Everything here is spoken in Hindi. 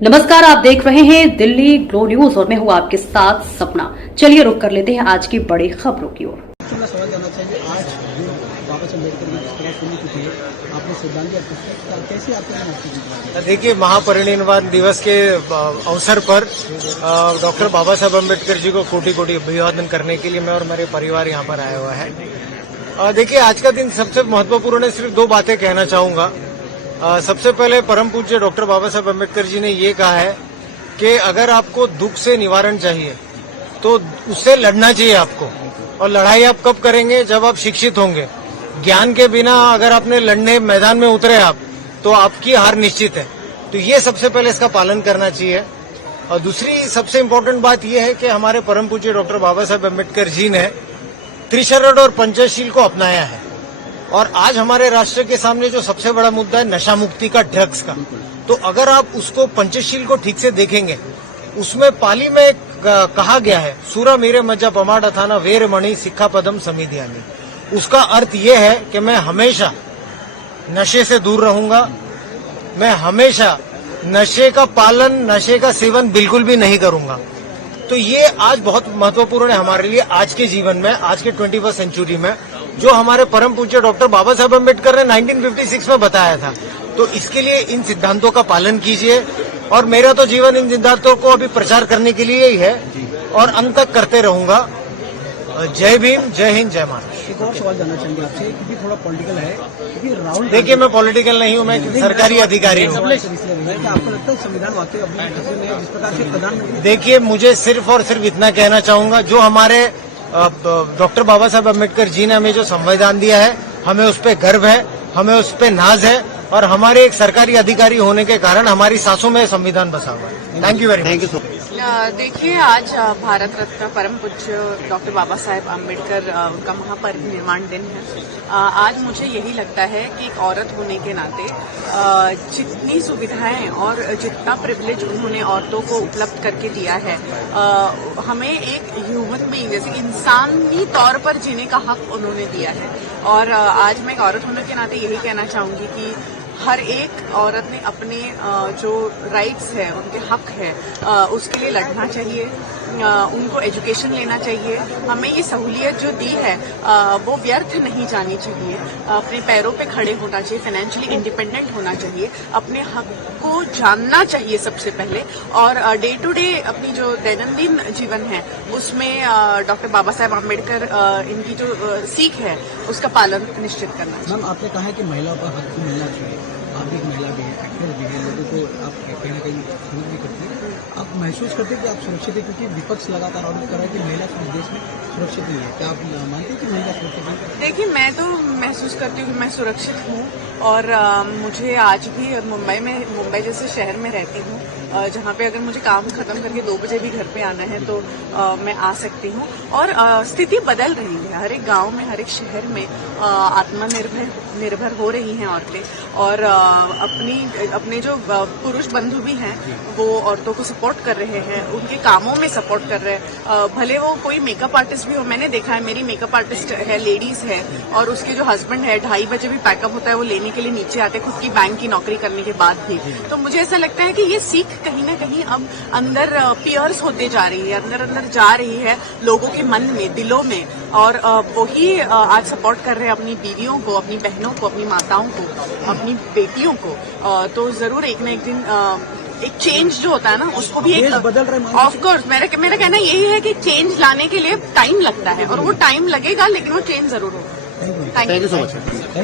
नमस्कार, आप देख रहे हैं दिल्ली ग्लो न्यूज और मैं हूं आपके साथ सपना। चलिए रुक कर लेते हैं आज की बड़ी खबरों की ओर। सवाल जानना चाहिए, आज जो बाबा साहब अम्बेडकर की जिस तरह पुण्यतिथि है, आपने श्रद्धांजलि अर्पित की, कैसे आपने? देखिए, महापरिनिर्वाण दिवस के अवसर पर डॉक्टर बाबा साहब अम्बेडकर जी को कोटि कोटि अभिवादन करने के लिए मैं और मेरे परिवार यहाँ पर आया हुआ है। देखिए, आज का दिन सबसे महत्वपूर्ण है। सिर्फ दो बातें कहना चाहूंगा। सबसे पहले परम पूज्य डॉक्टर बाबा साहब अम्बेडकर जी ने ये कहा है कि अगर आपको दुख से निवारण चाहिए तो उससे लड़ना चाहिए आपको। और लड़ाई आप कब करेंगे? जब आप शिक्षित होंगे। ज्ञान के बिना अगर आपने लड़ने मैदान में उतरे आप, तो आपकी हार निश्चित है। तो ये सबसे पहले इसका पालन करना चाहिए। और दूसरी सबसे इम्पोर्टेंट बात यह है कि हमारे परम पूज्य डॉक्टर बाबा साहब अम्बेडकर जी ने त्रिशरण और पंचशील को अपनाया है। और आज हमारे राष्ट्र के सामने जो सबसे बड़ा मुद्दा है नशा मुक्ति का, ड्रग्स का, तो अगर आप उसको पंचशील को ठीक से देखेंगे, उसमें पाली में कहा गया है, सूरा मेरे मज्जा पमाड़ अथाना वेर मणि सिक्खा पदम समिध्यानी। उसका अर्थ यह है कि मैं हमेशा नशे से दूर रहूंगा, मैं हमेशा नशे का पालन, नशे का सेवन बिल्कुल भी नहीं करूंगा। तो ये आज बहुत महत्वपूर्ण है हमारे लिए, आज के जीवन में, आज के 21वीं सेंचुरी में, जो हमारे परम पूज्य डॉक्टर बाबा साहब अम्बेडकर ने 1956 में बताया था। तो इसके लिए इन सिद्धांतों का पालन कीजिए। और मेरा तो जीवन इन सिद्धांतों को अभी प्रचार करने के लिए ही है और अंत तक करते रहूंगा। जय भीम, जय हिंद, जय महाराष्ट्र। एक और सवाल जानना चाहेंगे आपसे, क्योंकि थोड़ा पॉलिटिकल है, क्योंकि राहुल, देखिए, मैं पॉलिटिकल नहीं हूँ, मैं सरकारी अधिकारी हूँ। आपको लगता है संविधान वाकई अभी जिस प्रकार से प्रधानमंत्री? देखिए, मुझे सिर्फ और सिर्फ इतना कहना चाहूंगा, जो हमारे डॉक्टर बाबा साहब अम्बेडकर जी ने हमें जो संविधान दिया है, हमें उस पर गर्व है, हमें उस पर नाज है। और हमारे एक सरकारी अधिकारी होने के कारण हमारी सांसों में संविधान बसा हुआ है। Thank you very much. देखिए, आज भारत रत्न परम पूज्य डॉक्टर बाबा साहेब अम्बेडकर उनका महापरिनिर्वाण दिन है। आज मुझे यही लगता है कि एक औरत होने के नाते जितनी सुविधाएं और जितना प्रिविलेज उन्होंने औरतों को उपलब्ध करके दिया है, हमें एक ह्यूमन बीइंग जैसे इंसानी तौर पर जीने का हक उन्होंने दिया है। और आज मैं एक औरत होने के नाते यही कहना चाहूंगी कि हर एक औरत ने अपने जो राइट्स है, उनके हक है, उसके लिए लड़ना चाहिए। उनको एजुकेशन लेना चाहिए। हमें ये सहूलियत जो दी है वो व्यर्थ नहीं जानी चाहिए। अपने पैरों पे खड़े होना चाहिए, फाइनेंशियली इंडिपेंडेंट होना चाहिए, अपने हक को जानना चाहिए सबसे पहले। और डे टू डे अपनी जो दैनंदिन जीवन है उसमें डॉक्टर बाबा साहेब अम्बेडकर इनकी जो सीख है उसका पालन निश्चित करना चाहिए। मैम, आपने कहा है कि महिलाओं का हक तो मिलना चाहिए। आप भी एक महिला भी है, एक्टर भी है, लोगों को आप कहीं ना कहीं समझ भी करते हैं। आप महसूस करते हैं कि आप सुरक्षित है, क्योंकि विपक्ष लगातार आरोप कर रहा है कि महिला देश में सुरक्षित नहीं है। क्या आप मानते हैं कि महिला सुरक्षित है? देखिए, मैं तो महसूस करती हूँ कि मैं सुरक्षित हूँ। और मुझे आज भी मुंबई जैसे शहर में रहती हूँ, जहाँ पे अगर मुझे काम खत्म करके 2 बजे भी घर पे आना है तो मैं आ सकती हूँ। और स्थिति बदल रही है, हर एक गांव में, हर एक शहर में आत्मनिर्भर हो रही हैं औरतें। और अपने जो पुरुष बंधु भी हैं वो औरतों को सपोर्ट कर रहे हैं, उनके कामों में सपोर्ट कर रहे हैं। भले वो कोई मेकअप आर्टिस्ट भी हो, मैंने देखा है, मेरी मेकअप आर्टिस्ट है, लेडीज है, और उसके जो हस्बैंड है 2:30 बजे भी पैकअप होता है, वो लेने के लिए नीचे आते, खुद की बैंक की नौकरी करने के बाद भी। तो मुझे ऐसा लगता है कि ये सीख कहीं ना कहीं अब अंदर पियर्स होते जा रही है, अंदर अंदर जा रही है लोगों के मन में, दिलों में। और वही आज सपोर्ट कर रहे हैं अपनी बीवियों को, अपनी बहनों को, अपनी माताओं को, अपनी बेटियों को। तो जरूर एक ना एक दिन एक चेंज जो होता है ना, उसको भी एक बदल रहा है। ऑफ कोर्स मेरा कहना यही है कि चेंज लाने के लिए टाइम लगता है, और वो टाइम लगेगा, लेकिन वो चेंज जरूर होगा। Thank you so much.